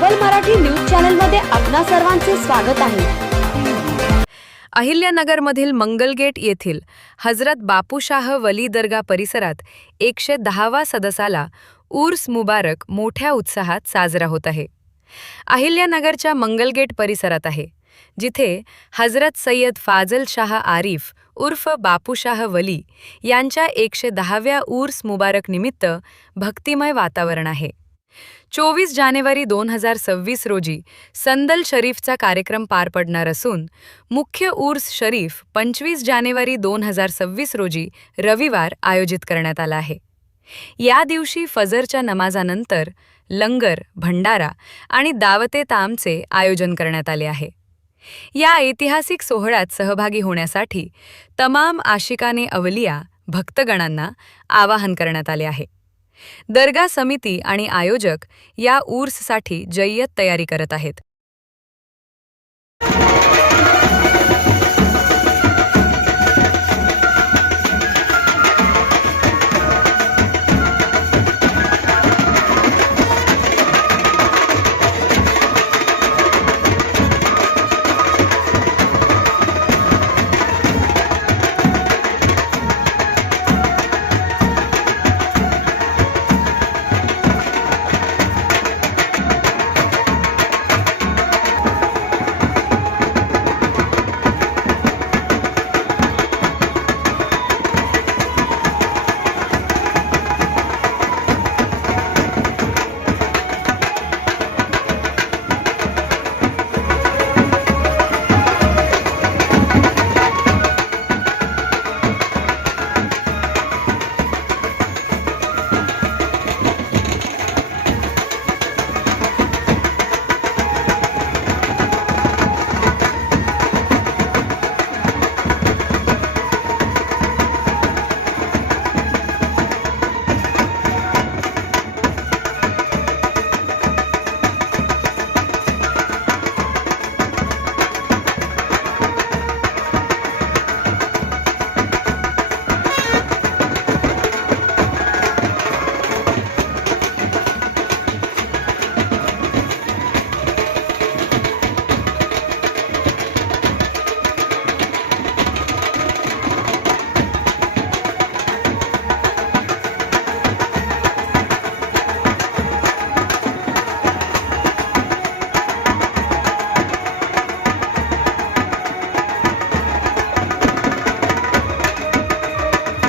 प्रबल Marathi news channel मध्ये आपणा सर्वांचे स्वागत आहे। अहिल्यानगरमधील मंगलगेट येथील हजरत बापूशाह वली दर्गा परिसरात 110वा सदसाला उर्स मुबारक मोठ्या उत्साहात साजरा होत आहे। अहिल्यानगरच्या मंगलगेट परिसरात आहे, जिथे हजरत सय्यद फाजल शाह आरिफ उर्फ बापूशाह वली यांच्या 110व्या उर्स मुबारक निमित्त भक्तिमय वातावरण आहे। 24 जानेवारी 2026 रोजी संदल शरीफचा कार्यक्रम पार पडणार असून मुख्य उर्स शरीफ 25 जानेवारी 2026 रोजी रविवार आयोजित करण्यात आला आहे। या दिवशी फजरच्या नमाजानंतर लंगर, भंडारा आणि दावते तामचे आयोजन करण्यात आले आहे। या ऐतिहासिक सोहळ्यात सहभागी होण्यासाठी तमाम आशिकाने अवलिया भक्तगणांना आवाहन करण्यात आले आहे। दर्गा समिती आणि आयोजक या उर्ससाठी जय्यत तयारी करत आहेत।